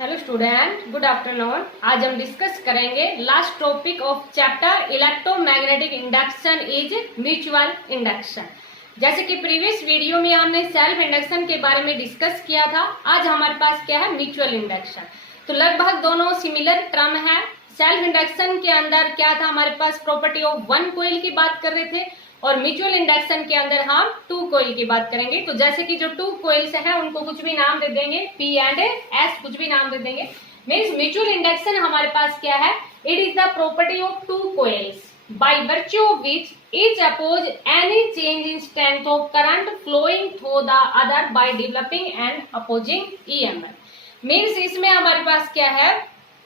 Hello student, good afternoon. आज हम discuss करेंगे last topic of chapter electromagnetic induction is mutual induction. जैसे कि प्रीवियस वीडियो में हमने सेल्फ इंडक्शन के बारे में डिस्कस किया था, आज हमारे पास क्या है, म्यूचुअल इंडक्शन। तो लगभग दोनों सिमिलर टर्म है। सेल्फ इंडक्शन के अंदर क्या था, हमारे पास प्रॉपर्टी ऑफ वन कॉइल की बात कर रहे थे, और म्यूचुअल इंडक्शन के अंदर हम टू कॉइल की बात करेंगे। तो जैसे कि जो टू कॉइल्स हैं उनको कुछ भी नाम दे देंगे, पी एंड एस, कुछ भी नाम दे देंगे। मीन्स म्यूचुअल इंडक्शन हमारे पास क्या है, it is the property of two coils by virtue of which each oppose any change in strength of current flowing through the other by developing and opposing EMF. Means इसमें हमारे पास क्या है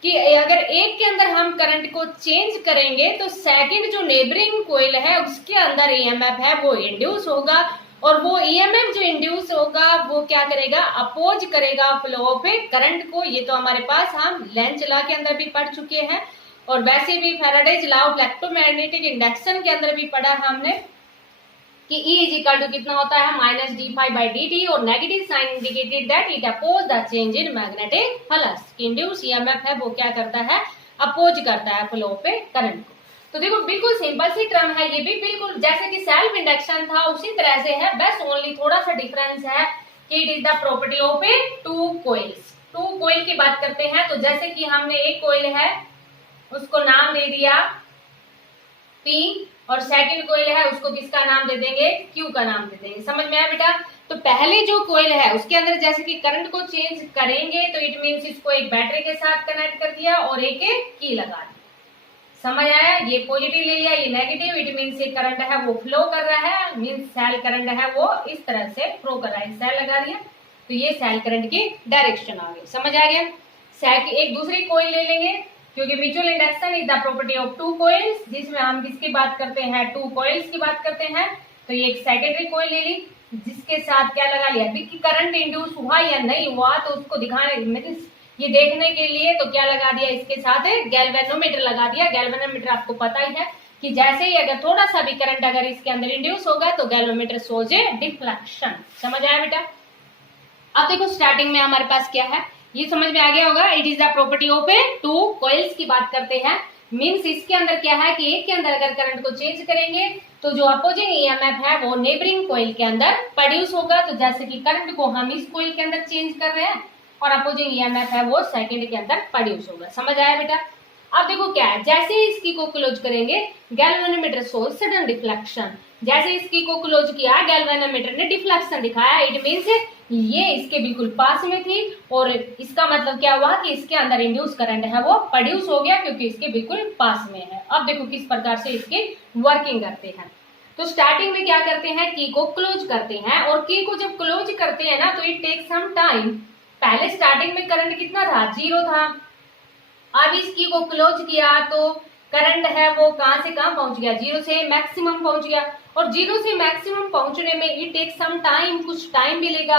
कि अगर एक के अंदर हम करंट को चेंज करेंगे तो सेकंड जो नेबरिंग कॉइल है उसके अंदर ईएमएफ है वो इंड्यूस होगा, और वो ईएमएफ जो इंड्यूस होगा वो क्या करेगा, अपोज करेगा फ्लो ऑफ करंट को। ये तो हमारे पास हम लेंज लॉ के अंदर भी पढ़ चुके हैं, और वैसे भी Faraday's law of electromagnetic induction के अंदर भी पढ़ा है हमने कि E इज इक्वल टू कितना होता है, minus d phi by d t, और negative sign indicated that it oppose the change in magnetic flux. Induced EMF है वो क्या करता है, अपोज करता है फ्लो पे करंट को। तो देखो बिल्कुल सिंपल सी टर्म है, ये भी बिल्कुल जैसे कि सेल्फ इंडक्शन था उसी तरह से है, बस ओनली थोड़ा सा डिफरेंस है कि it is the property of a two coils. Two coil की बात करते हैं तो जैसे कि हमने एक कॉइल है उसको नाम दे दिया P, और सेकंड कॉइल है उसको किसका नाम दे देंगे, Q का नाम दे देंगे। समझ में आया बेटा? तो पहले जो कॉइल है उसके अंदर जैसे कि करंट को चेंज करेंगे तो इट मींस इसको एक बैटरी के साथ कनेक्ट कर दिया और एक की लगा दी। समझ आया? ये पॉजिटिव ले लिया, ये नेगेटिव, इट मींस ये करंट है वो फ्लो कर रहा है, मींस सेल करंट है वो इस तरह से फ्लो कर रहा है। सेल लगा दिया तो ये सेल करंट की डायरेक्शन आ गई। समझ आ गया? सेल की एक दूसरी कॉइल ले लेंगे, क्योंकि mutual induction is the property of two coils, जिसमें हम किसकी बात करते हैं, टू कॉइल्स की बात करते हैं। तो ये एक सेकेंडरी कॉइल ले ली जिसके साथ क्या लगा लिया, कि करंट इंड्यूस हुआ या नहीं हुआ, तो उसको दिखाने ये देखने के लिए तो क्या लगा दिया, इसके साथ गैल्वेनोमीटर लगा दिया। गैल्वेनोमीटर आपको पता ही है कि जैसे ही अगर थोड़ा सा भी करंट अगर इसके अंदर इंड्यूस होगा तो गैल्वेनोमीटर शोज ए डिफ्लेक्शन। समझ आया बेटा? अब देखो स्टार्टिंग में हमारे पास क्या है, ये समझ में आ गया होगा। It is the property of a two coils की बात करते हैं। मींस इसके अंदर क्या है कि एक के अंदर अगर करंट को चेंज करेंगे तो जो अपोजिंग ईएमएफ है वो नेबरिंग कॉइल के अंदर प्रोड्यूस होगा। तो जैसे कि करंट को हम इस कॉइल के अंदर चेंज कर रहे हैं और अपोजिंग ईएमएफ है वो सेकंड के अंदर प्रोड्यूस होगा। समझ आया बेटा? अब देखो क्या है, जैसे ही इसकी को क्लोज करेंगे गैल्वेनोमीटर शोज सडन डिफ्लेक्शन। जैसे इसकी को क्लोज किया गैल्वेनोमीटर ने डिफ्लेक्शन दिखाया, इट मींस ये इसके बिल्कुल पास में थी, और इसका मतलब क्या हुआ कि इसके अंदर इंड्यूस करंट है वो प्रोड्यूस हो गया क्योंकि इसके बिल्कुल पास में है। अब देखो किस प्रकार से इसकी वर्किंग करते हैं। तो स्टार्टिंग में क्या करते हैं, की को क्लोज करते हैं, और की को जब क्लोज करते हैं ना तो इट टेक सम टाइम। पहले स्टार्टिंग में करंट कितना था, 0 था। अब इस की को क्लोज किया तो करंट है वो कहां से कहां पहुंच गया, 0 से मैक्सिमम पहुंच गया, और 0 से मैक्सिमम पहुंचने में इट टेक सम टाइम, कुछ टाइम मिलेगा।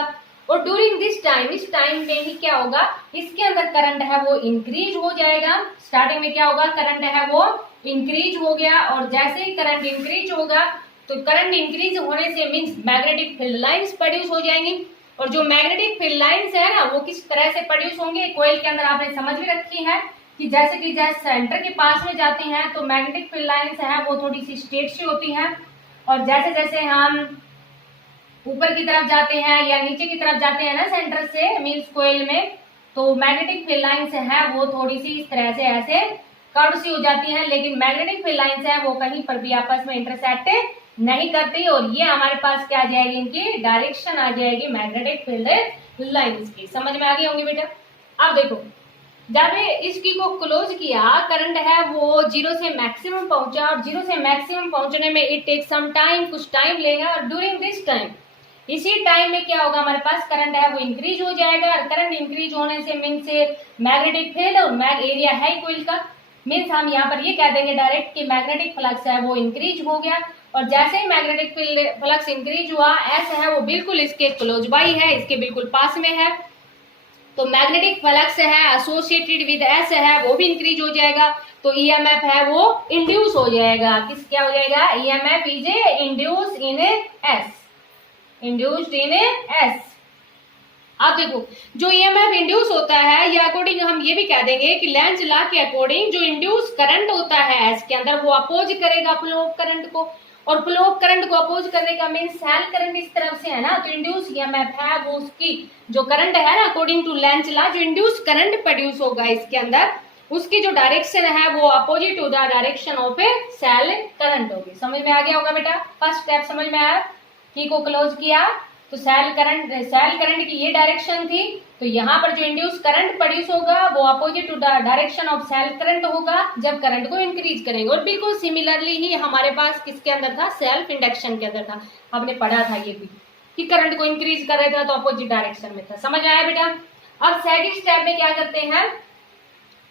और ड्यूरिंग दिस टाइम, इस टाइम में ही क्या होगा, इसके अंदर करंट है वो इंक्रीज हो जाएगा। स्टार्टिंग में क्या होगा, करंट है वो इंक्रीज हो गया, और जैसे ही करंट इंक्रीज होगा तो करंट इंक्रीज होने से means magnetic field lines produce हो जाएंगी। और जो मैग्नेटिक फील्ड लाइंस है ना वो किस तरह से प्रोड्यूस होंगे, कॉइल के अंदर आपने समझ भी रखी है कि जैसे कि जैसे सेंटर के पास में जाते हैं तो मैग्नेटिक फील्ड लाइंस है वो थोड़ी सी स्ट्रेट सी होती है, और जैसे जैसे हम ऊपर की तरफ जाते हैं या नीचे की तरफ जाते हैं ना सेंटर से मींस कॉइल में, तो मैग्नेटिक फील्ड लाइंस है वो थोड़ी सी इस तरह से ऐसे कर्व सी हो जाती है, लेकिन मैग्नेटिक फील्ड लाइंस है वो कहीं पर भी आपस में इंटरसेक्ट नहीं करती, और ये हमारे पास क्या आ जाएगी, इनकी डायरेक्शन आ जाएगी मैग्नेटिक फील्ड लाइंस की। समझ में आ गई होंगी बेटा? अब देखो जब इसकी को क्लोज किया, करंट है वो 0 से मैक्सिमम पहुंचा, और 0 से मैक्सिमम पहुंचने में इट टेक सम टाइम, कुछ टाइम लेगा, और ड्यूरिंग दिस टाइम, इसी टाइम में क्या होगा, हमारे पास करंट है वो इंक्रीज हो जाएगा। और करंट इंक्रीज होने से मीन्स मैग्नेटिक फील्ड और मैग एरिया है कॉइल का, मीन्स हम यहाँ पर ये कह देंगे डायरेक्ट कि मैग्नेटिक फ्लक्स है वो इंक्रीज हो गया। और जैसे ही मैग्नेटिक फील्ड फ्लक्स इंक्रीज हुआ, एस है वो बिल्कुल इसके क्लोज बाई है, इसके बिल्कुल पास में है, तो मैग्नेटिक फ्लक्स है एसोसिएटेड विद एस है वो भी इंक्रीज हो जाएगा, तो ईएमएफ है वो इंड्यूस हो जाएगा। किस क्या हो जाएगा, EMF is induce in S, induced in S. अब देखो जो ईएमएफ इंड्यूस होता है ये अकॉर्डिंग हम ये भी कह देंगे कि लेंज लॉ के अकॉर्डिंग जो इंड्यूस करंट होता है एस के अंदर वो अपोज करेगा फ्लो ऑफ करंट को, और फ्लो ऑफ करंट को अपोज करने का मीन सेल करंट इस तरफ से है ना, तो इंड्यूस ईएमएफ है वो उसकी जो करंट है ना अकॉर्डिंग टू लेंज लॉ, जो इंड्यूस करंट प्रोड्यूस होगा इसके अंदर उसकी जो डायरेक्शन है वो opposite to the direction of a cell current होगी। समझ में आ गया होगा बेटा, फर्स्ट स्टेप समझ में आया, की को क्लोज किया तो सेल करंट की ये डायरेक्शन थी, तो यहाँ पर जो इंड्यूस करंट प्रोड्यूस होगा वो opposite to the direction of cell current होगा जब करंट को इंक्रीज करेंगे। और बिल्कुल सिमिलरली ही हमारे पास किसके अंदर था, सेल्फ इंडक्शन के अंदर था, हमने पढ़ा था ये भी कि करंट को इंक्रीज कर रहे थे तो अपोजिट डायरेक्शन में था। समझ आया बेटा। अब सेकंड स्टेप में क्या करते हैं,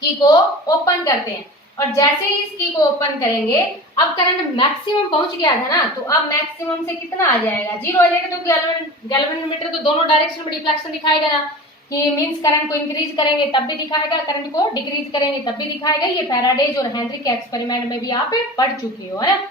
की को ओपन करते हैं, और जैसे ही इस की को ओपन करेंगे अब करंट मैक्सिमम पहुंच गया था ना, तो अब मैक्सिमम से कितना आ जाएगा, 0 आ जाएगा, तो गैल्वेनोमीटर तो दोनों डायरेक्शन में डिफ्लेक्शन दिखाएगा ना, कि मींस करंट को इंक्रीज करेंगे तब भी दिखाएगा, करंट को डिक्रीज करेंगे तब भी दिखाएगा। ये फैराडेज और हेनरी के एक्सपेरिमेंट में भी आप पढ़ चुके हो, है ना।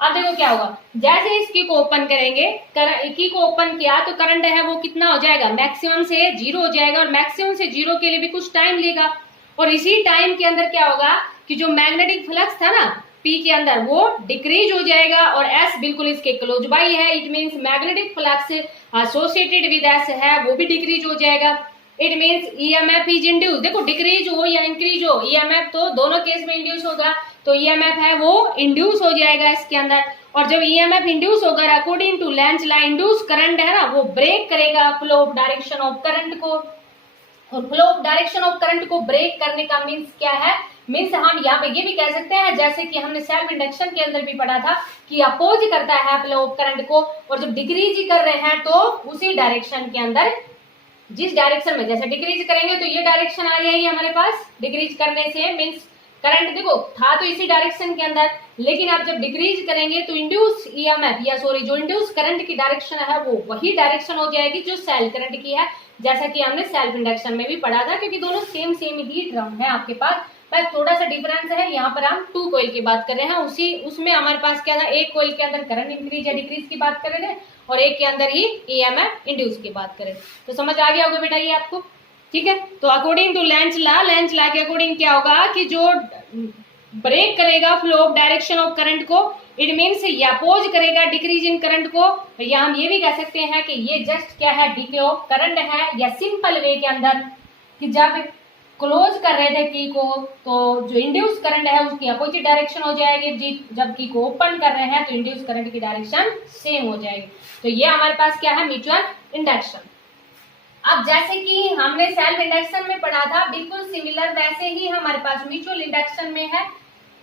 अब देखो क्या होगा, जैसे इस की को ओपन करेंगे, की को ओपन किया तो करंट है वो कितना हो जाएगा, मैक्सिमम से 0 हो जाएगा, और मैक्सिमम से 0 के लिए भी कुछ टाइम लेगा, और इसी टाइम के अंदर क्या होगा कि जो मैग्नेटिक फ्लक्स था ना पी के अंदर वो डिक्रीज हो जाएगा, और एस बिल्कुल इसके क्लोज बाई है, it means magnetic flux associated with S है वो भी डिक्रीज हो जाएगा। It means EMF is induce, देखो डिक्रीज हो या इंक्रीज हो ईएमएफ तो दोनों केस में इंड्यूस होगा, तो ईएमएफ है वो इंड्यूस हो जाएगा इसके अंदर, और जब ईएमएफ इंड्यूस होगा according to Lenz law induce current है ना वो ब्रेक करेगा flow of direction of current को, और flow of direction of current को ब्रेक करने का मीन्स क्या है, मीन्स हम यहाँ पे ये भी कह सकते हैं जैसे कि हमने सेल्फ इंडक्शन के अंदर भी पढ़ा था कि अपोज करता है फ्लो ऑफ करंट को, और जब डिक्रीज ही कर रहे हैं तो उसी डायरेक्शन के अंदर, जिस डायरेक्शन में जैसे डिक्रीज करेंगे तो ये डायरेक्शन आ जाएगी हमारे पास, डिक्रीज करने से मीन्स करंट देखो था तो इसी डायरेक्शन के अंदर, लेकिन आप जब डिक्रीज करेंगे तो इंड्यूस ईएमएफ या सॉरी जो इंड्यूस करंट की डायरेक्शन है वो वही डायरेक्शन हो जाएगी जो सेल करंट की है, जैसा कि हमने सेल्फ इंडक्शन में भी पढ़ा था, क्योंकि दोनों सेम ही टर्म है आपके पास, बस थोड़ा सा डिफरेंस है, यहाँ पर हम 2 कॉइल की बात कर रहे हैं, उसी उसमें हमारे पास क्या था, एक कॉइल के अंदर करंट इंक्रीज या डिक्रीज की बात कर रहे थे, और एक के अंदर ही ईएमएफ इंड्यूस की बात करें। तो समझ आ गया होगा बेटा ये आपको, ठीक है। तो अकॉर्डिंग टू लेंज लॉ के अकॉर्डिंग क्या होगा कि जो ब्रेक करेगा flow of direction of current को, इट मीन्स या अपोज करेगा डिक्रीज इन करंट को, या हम ये भी कह सकते हैं कि ये जस्ट क्या है, डीके ऑफ करंट है, या सिंपल वे के अंदर कि जब क्लोज कर रहे थे की को तो जो इंड्यूस करंट है उसकी अपोजिट डायरेक्शन हो जाएगी, जब की को ओपन कर रहे हैं तो इंड्यूस करंट की डायरेक्शन सेम हो जाएगी। तो ये हमारे पास क्या है, म्यूचुअल इंडक्शन। अब जैसे कि हमने सेल्फ इंडक्शन में पढ़ा था बिल्कुल सिमिलर वैसे ही हमारे पास म्यूचुअल इंडक्शन में है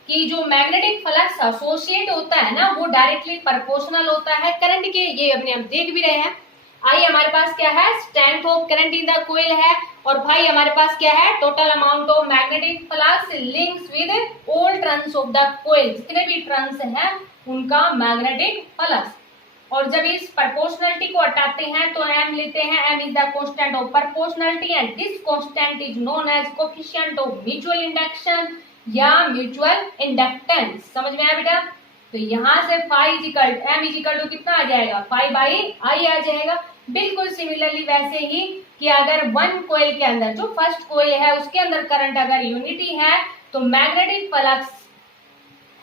कि जो मैग्नेटिक फ्लक्स एसोसिएट होता है ना वो डायरेक्टली प्रोपोर्शनल होता है करंट के, ये अपने हम देख भी रहे हैं। आई हमारे पास क्या है, strength of current in the coil है, और भाई हमारे पास क्या है, total amount of magnetic flux links with all turns of the coil, जितने भी टर्न्स हैं उनका मैग्नेटिक फ्लक्स। और जब इस प्रोपोर्शनलिटी को हटाते हैं तो एम लेते हैं, M is the constant of proportionality and this constant is known as coefficient of mutual induction या म्यूचुअल इंडक्टेंस। समझ में आया बेटा। तो यहाँ से phi is equal M is equal to कितना आ जाएगा, फाई बाई आई आ जाएगा। बिल्कुल सिमिलरली वैसे ही कि अगर वन कोइल के अंदर जो फर्स्ट कोइल है उसके अंदर करंट अगर यूनिटी है तो मैग्नेटिक फ्लक्स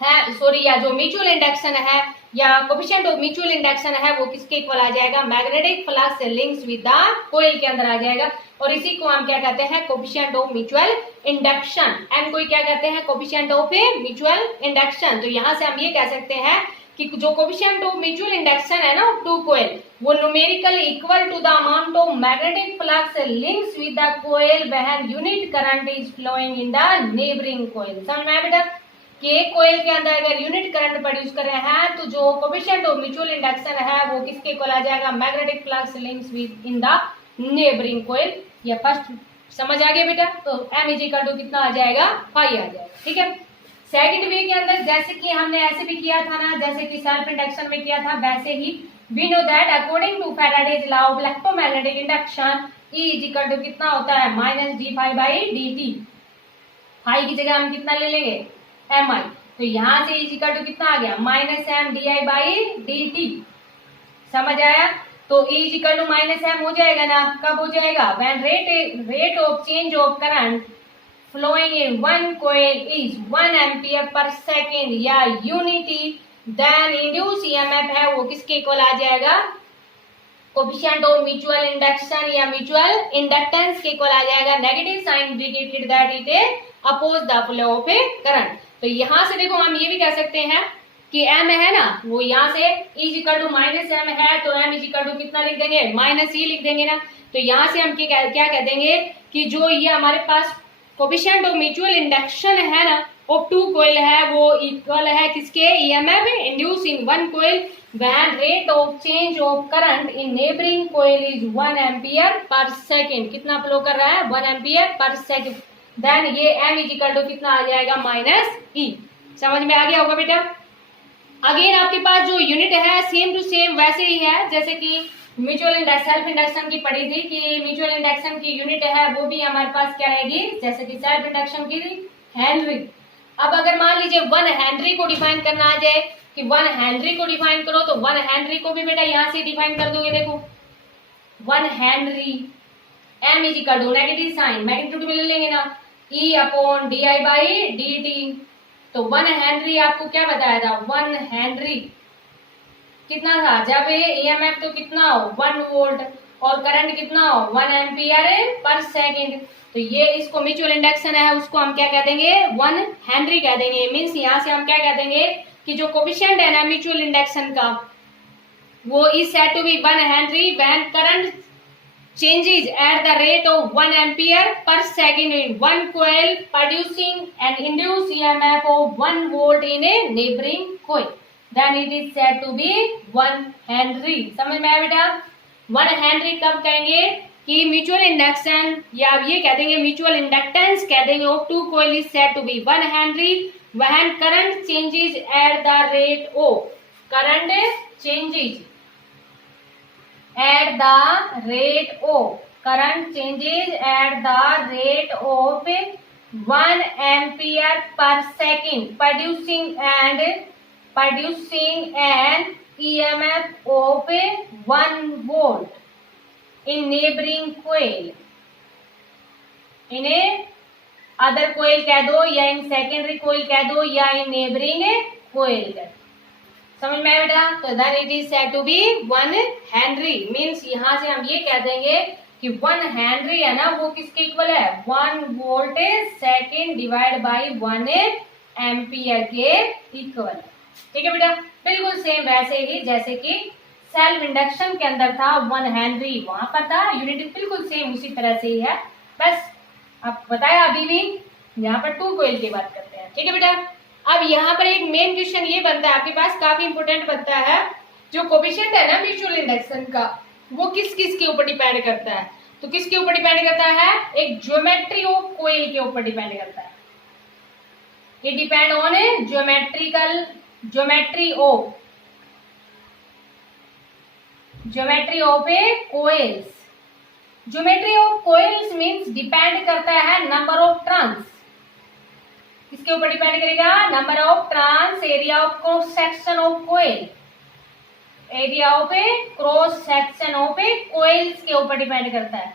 है सॉरी या जो म्यूचुअल इंडक्शन है या कोएफिशिएंट ऑफ म्यूचुअल इंडक्शन है वो किसके इक्वल आ जाएगा, magnetic flux links with the coil के अंदर आ जाएगा, और इसी को हम क्या कहते हैं, coefficient of mutual induction. M को क्या कहते हैं, कोएफिशिएंट ऑफ म्यूचुअल इंडक्शन। तो यहाँ से हम ये कह सकते हैं कि जो कोएफिशिएंट ऑफ म्यूचुअल इंडक्शन है ना टू कोइल वो numerically equal to the amount of magnetic flux links with the coil when unit current is flowing in the neighbouring coil. समझ में आया बेटा कि एक कोइल के अंदर अगर यूनिट करंट प्रोड्यूस कर रहे हैं तो जो कोएफिशिएंट ऑफ म्यूचुअल इंडक्शन है वो किसके इक्वल आ जाएगा, magnetic flux links with in the neighbouring coil. ये फर्स्ट समझ आ गया बेटा। तो एम इज इक्वल टू कितना आ जाएगा, फाई आ जाएगा, ठीक है। सेकंड वे के अंदर जैसे कि हमने ऐसे भी किया था ना, जैसे कि सेल्फ इंडक्शन में किया था वैसे ही we know that according to Faraday's law of electromagnetic induction E is equal to कितना होता है, minus d phi by d t. Phi की जगह हम कितना ले लेंगे, एम आई। तो यहाँ से इज इक्वल टू कितना आ गया, minus M d I by d t. समझ आया। तो E is equal to minus M हो जाएगा ना। कब हो जाएगा? When rate of change of current flowing in one coil is 1 ampere per second या यूनिटी, then induced EMF है वो किसके इक्वल आ जाएगा? कोफिशिएंट ऑफ म्यूचुअल इंडक्शन या म्यूचुअल इंडक्टेंस के इक्वल आ जाएगा। Negative sign indicated that it is oppose the flow of a current. तो यहाँ से देखो हम ये भी कह सकते हैं कि m है ना, वो यहाँ से E is equal to minus M है, तो m इज इक्वल टू कितना लिख देंगे? माइनस ई लिख देंगे ना। तो यहाँ से हम क्या कह देंगे कि जो ये हमारे पास कोफिशिएंट ऑफ म्यूचुअल इंडक्शन है ना ऑफ टू कॉइल है, वो इक्वल है किसके? EMF induce in one coil when rate of change of current in neighbouring coil is 1 ampere per second. कितना फ्लो कर रहा है? 1 एम्पियर पर सेकंड। देन ये m इज इक्वल टू कितना आ जाएगा? माइनस ई। समझ में आ गया होगा बेटा? अगेन आपके पास जो यूनिट है सेम टू सेम वैसे ही है जैसे कि म्यूचुअल सेल्फ इंडक्शन की पढ़ी थी कि म्यूचुअल इंडक्शन की यूनिट है वो भी हमारे पास क्या रहेगी? जैसे कि सेल्फ इंडक्शन की हेनरी। अब अगर मान लीजिए 1 हेनरी को डिफाइन करना आ जाए कि 1 हेनरी को डिफाइन करो, तो 1 हेनरी को भी बेटा यहाँ से डिफाइन कर दोगे। देखो 1 henry m is equal to negative sign magnitude में ले लेंगे ना, E upon d I by d t. तो 1 हेनरी आपको क्या बताया था? 1 हेनरी कितना था? जब ईएमएफ तो कितना हो? 1 वोल्ट और करंट कितना हो? 1 एम्पियर पर सेकंड। तो ये इसको म्यूचुअल इंडक्शन है उसको हम क्या कह देंगे? 1 हेनरी कह देंगे। मीन्स यहाँ से हम क्या कह देंगे कि जो कोफिशिएंट है ना म्यूचुअल इंडक्शन का वो is said to be 1 henry when current changes at the rate of 1 ampere per second in one coil producing an induced EMF of 1 volt in a neighboring coil, then it is said to be 1 Henry। समझ में आया बेटा? 1 Henry कब कहेंगे कि mutual induction या आप ये कह देंगे म्यूचुअल इंडक्टेंस कह देंगे of two coil is said to be 1 Henry when current changes at the rate of current changes at the rate of current changes at the rate of 1 ampere per second producing an EMF of 1 volt in neighboring coil, in a other coil कह दो या in secondary coil कह दो या in neighboring coil कह दो। समझ में आया बेटा? तो then it is said to be 1 Henry. Means यहाँ से हम ये कह देंगे कि 1 हेनरी है ना वो किसके इक्वल है? 1 volt second divide by 1 ampere के इक्वल। ठीक है बेटा? बिल्कुल सेम वैसे ही जैसे कि सेल्फ इंडक्शन के अंदर था 1 हेनरी वहां पर था, यूनिट बिल्कुल सेम उसी तरह से ही है। बस अब बताया अभी भी यहाँ पर 2 कॉइल की बात करते हैं। ठीक है बेटा? अब यहाँ पर एक मेन क्वेश्चन ये बनता है आपके पास, काफी इंपोर्टेंट बनता है, जो कोफिशिएंट है ना म्यूचुअल इंडक्शन का वो किस किस के ऊपर डिपेंड करता है? तो किसके ऊपर डिपेंड करता है? एक ज्योमेट्री ऑफ कॉइल के ऊपर डिपेंड करता है। ये depend on geometry of A coils. Geometry of coils means depend करता है नंबर ऑफ टर्न्स। किसके ऊपर डिपेंड करेगा? Number of turns, area of cross section of coil, area of A cross section of A coils के ऊपर depend करता है।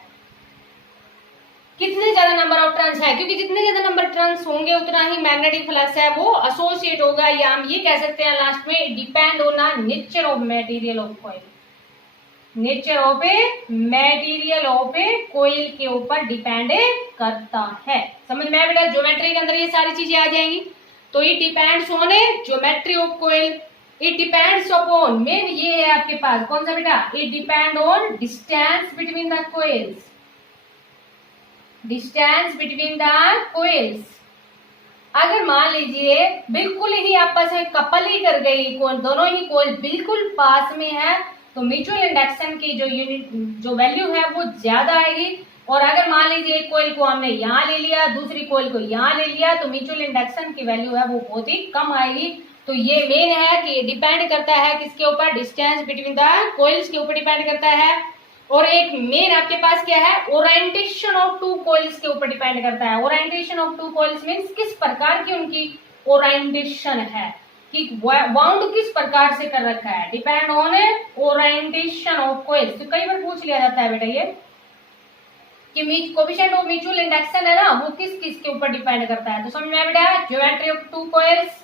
कितने ज्यादा नंबर ऑफ टर्न्स है, क्योंकि जितने ज्यादा नंबर टर्न्स होंगे उतना ही मैग्नेटिक फ्लक्स है वो एसोसिएट होगा, या हम ये कह सकते हैं लास्ट में depend on nature of material of coil. Nature of a material of A coil के ऊपर डिपेंड करता है। समझ में आया बेटा? ज्योमेट्री के अंदर ये सारी चीजें आ जाएंगी। तो it depends on A geometry of coil, it depends upon, main ये है आपके पास कौन सा बेटा? It depend on distance between the coils, distance between the coils. अगर मान लीजिए बिल्कुल ही आपस में कपल ही कर गई, दोनों ही कॉइल बिल्कुल पास में है, तो म्यूचुअल इंडक्शन की जो वैल्यू है वो ज्यादा आएगी। और अगर मान लीजिए एक कॉइल को हमने यहाँ ले लिया, दूसरी कॉइल को यहाँ ले लिया, तो म्यूचुअल इंडक्शन की वैल्यू है वो बहुत ही कम आएगी। तो ये मेन है कि डिपेंड करता है किसके ऊपर? डिस्टेंस बिटवीन द कॉइल्स के ऊपर डिपेंड करता है। और एक मेन आपके पास क्या है? ओरिएंटेशन ऑफ टू कॉइल्स के ऊपर डिपेंड करता है। Orientation of two coils means किस प्रकार की उनकी ओरिएंटेशन है। कि बाउंड किस प्रकार से कर रखा है, depend on orientation of coils. तो कई बार पूछ लिया जाता है बेटा ये कि कोएफिशिएंट ऑफ म्यूचुअल इंडक्शन है ना, वो किस किस के ऊपर डिपेंड करता है। तो समझ में आया बेटा, geometry of two coils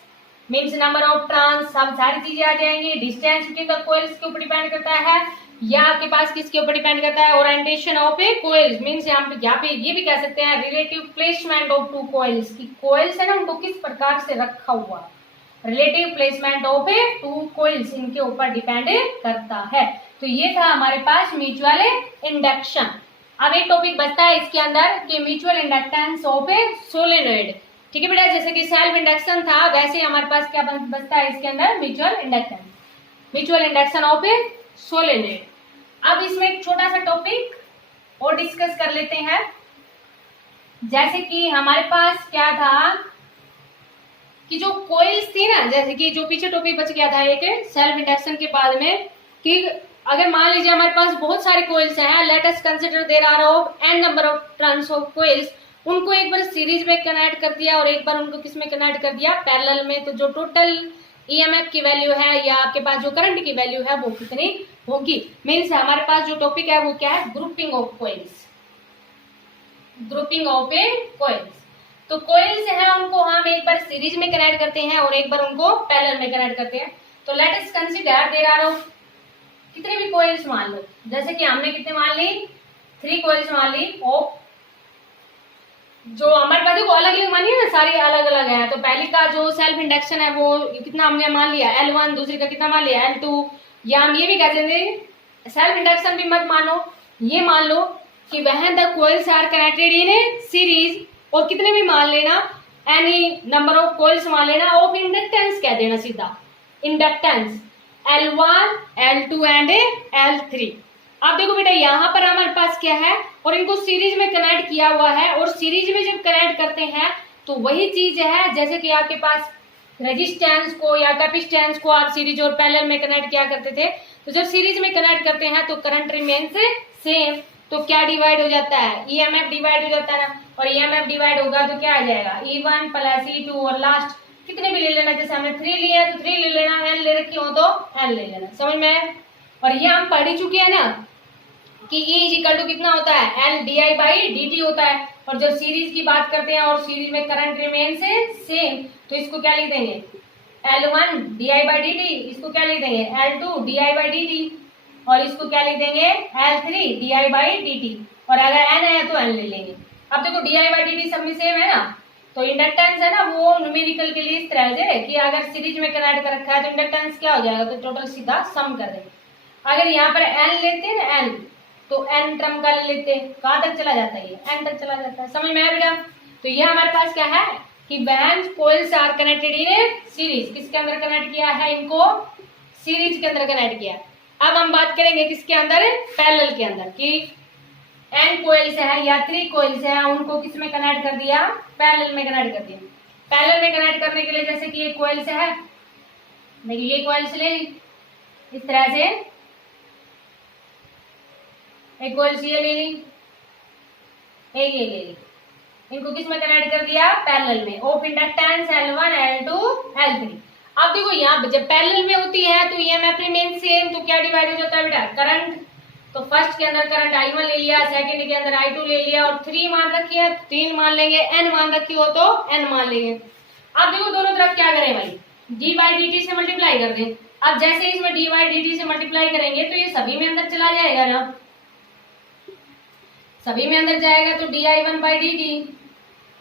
means number of turns, सब सारी चीजें आ जाएंगी। डिस्टेंस बिटवीन द कॉइल्स के ऊपर डिपेंड करता है, या आपके पास किसके ऊपर डिपेंड करता है, orientation of A coils means यहाँ पे ये भी कह सकते हैं relative placement of two coils, की कॉइल्स है ना उनको किस प्रकार से रखा हुआ, relative placement of a two coils इनके ऊपर डिपेंड करता है। तो ये था हमारे पास म्यूचुअल इंडक्शन। अब एक टॉपिक बचता है इसके अंदर कि mutual inductance of A solenoid. ठीक है बेटा, जैसे कि सेल्फ इंडक्शन था वैसे हमारे पास क्या बचता है इसके अंदर, mutual inductance, mutual induction of A solenoid. अब इसमें एक छोटा सा टॉपिक और डिस्कस कर लेते हैं। जैसे कि हमारे पास क्या था कि जो कॉइल्स थी ना, जैसे कि जो पीछे टॉपिक बच गया था एक सेल्फ इंडक्शन के बाद में, कि अगर मान लीजिए हमारे पास बहुत सारे कॉइल्स हैं, let us consider there are of N number of turns of coils, उनको एक बार सीरीज में कनेक्ट कर दिया और एक बार उनको किस में कनेक्ट कर दिया, पैरेलल में। तो जो टोटल ईएमएफ की वैल्यू है या आपके पास जो करंट की वैल्यू है वो कितनी होगी। मीन्स हमारे पास जो टॉपिक है वो क्या है, grouping of coils, grouping of A coils. तो कॉइल्स है उनको हम एक बार सीरीज में कनेक्ट करते हैं और एक बार उनको पैरेलल में कनेक्ट करते हैं। तो let us consider there are of कितने भी कॉइल्स मान लो, जैसे कि हमने कितने मान ली, 3 कॉइल्स मान ली, और जो हमारे पास देखो अलग अलग मानिए ना, सारी अलग अलग है। तो पहली का जो सेल्फ इंडक्शन है वो कितना हमने मान लिया L1, दूसरी का कितना मान लिया L2, या हम ये भी कह देंगे सेल्फ इंडक्शन भी मत मानो, ये मान लो कि when the coils are connected in series, और कितने भी मान लेना, एनी नंबर ऑफ कॉइल्स मान लेना, ऑफ इंडक्टेंस कह देना सीधा, inductance L1, L2 and L3। अब देखो बेटा यहाँ पर हमारे पास क्या है, और इनको सीरीज में कनेक्ट किया हुआ है, और सीरीज में जब कनेक्ट करते हैं तो वही चीज है जैसे कि आपके पास रेजिस्टेंस को या कैपेसिटेंस को आप सीरीज और पैरेलल में कनेक्ट किया करते थे। तो जब सीरीज में कनेक्ट करते हैं तो करंट रिमेन्स सेम, तो क्या डिवाइड हो जाता है, ईएमएफ डिवाइड हो जाता है ना, और ईएमएफ डिवाइड होगा तो क्या आ जाएगा, E1 प्लस E2, और लास्ट कितने भी ले लेना, जैसे हमने 3 लिया है तो 3 ले लेना, N ले रखी हो तो N ले लेना, समझ में आया। और ये हम पढ़ ही चुके हैं ना कि E इज इक्वल टू कितना होता है, L di बाई dt होता है। और जब सीरीज की बात करते हैं और सीरीज में करंट रिमेन से सेम, तो इसको क्या लिख देंगे, L1 di बाई dt, इसको क्या लिख देंगे L2 di बाई dt, और इसको क्या लिख देंगे L3 di बाई dt, और अगर N है तो N ले लेंगे। अब देखो di बाई dt सब में सेम है ना, तो इंडक्टेंस है ना वो न्यूमेरिकल के लिए इस तरह से कि अगर सीरीज में कनेक्ट कर रखा है तो इंडक्टेंस क्या हो जाएगा, तो टोटल सीधा सम कर देंगे। अगर यहाँ पर N लेते हैं ना N, तो N टर्म का ले लेते हैं, कहाँ तक चला जाता है ये, N तक चला जाता है, समझ में आया बेटा। तो ये हमारे पास क्या है कि when coils are connected in series, किसके अंदर कनेक्ट किया है, इनको सीरीज के अंदर कनेक्ट किया। अब हम बात करेंगे किसके अंदर, पैरेलल के अंदर, कि N कॉइल्स है या 3 कॉइल्स है, उनको किस में कनेक्ट कर दिया, पैरेलल में कनेक्ट कर दिया। पैरेलल में कनेक्ट करने के लिए जैसे कि ये कॉइल्स है, देखिए ये कॉइल्स ले इस तरह से, एक कॉइल्स ये ले ली, एक ये ले ली, इनको किस में कनेक्ट कर दिया, पैरेलल में, of inductance L1, L2, L3। अब देखो यहाँ जब पैरेलल में होती है तो ईएमएफ रिमेन सेम, तो क्या डिवाइड हो जाता है बेटा, करंट। तो फर्स्ट के अंदर करंट I1 ले लिया, सेकंड के अंदर I2 ले लिया, और 3 मान रखी है 3 मान लेंगे, N मान रखी हो तो N मान लेंगे। अब देखो दोनों तरफ क्या करें भाई, d बाई dt से मल्टीप्लाई कर दें। अब जैसे इसमें d बाई dt से मल्टीप्लाई करेंगे तो ये सभी में अंदर चला जाएगा ना, सभी में अंदर जाएगा, तो di1 by dt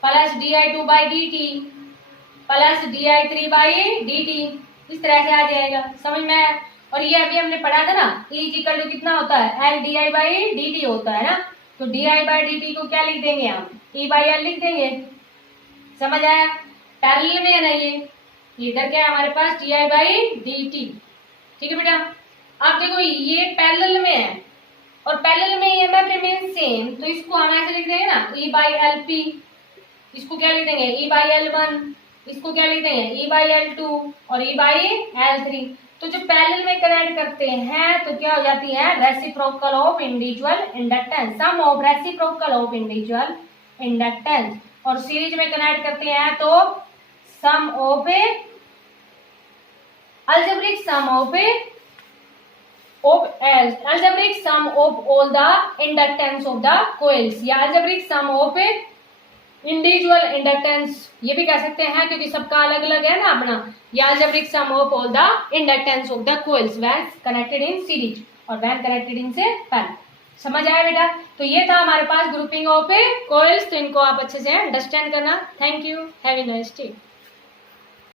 plus di2 by dt plus di3 by dt, इस तरह से आ जाएगा, समझ में आया। और ये अभी हमने पढ़ा था ना, E इक्वल टू कितना होता है, L di बाई dt होता है ना, तो di बाई dt को क्या लिख देंगे हम, E बाई L लिख देंगे, समझ आया। पैरेलल में है ना ये इधर क्या है हमारे पास di बाई dt, ठीक है बेटा। अब देखो ये पैरेलल में है और पैरेलल में ईएमएफ रिमेन सेम, तो इसको हम ऐसे लिख देंगे ना, E बाई LP, इसको क्या लिख देंगे E बाई L1, इसको क्या लिख देंगे E बाई L2 और E बाई L3। तो जो पैरेलल में कनेक्ट करते हैं तो क्या हो जाती है, reciprocal of individual inductance, sum of reciprocal of individual inductance. और सीरीज में कनेक्ट करते हैं तो sum of algebraic sum of algebraic sum of all the inductance of the coils या algebraic sum of individual inductance ये भी कह सकते हैं क्योंकि सबका अलग अलग है ना अपना। या algebraic sum of all the inductance of the coils when connected in series और when connected in से parallel। समझ आया बेटा? तो ये था हमारे पास ग्रुपिंग ऑफ कोइल्स, तो इनको आप अच्छे से अंडरस्टैंड करना। Thank you, have a nice day.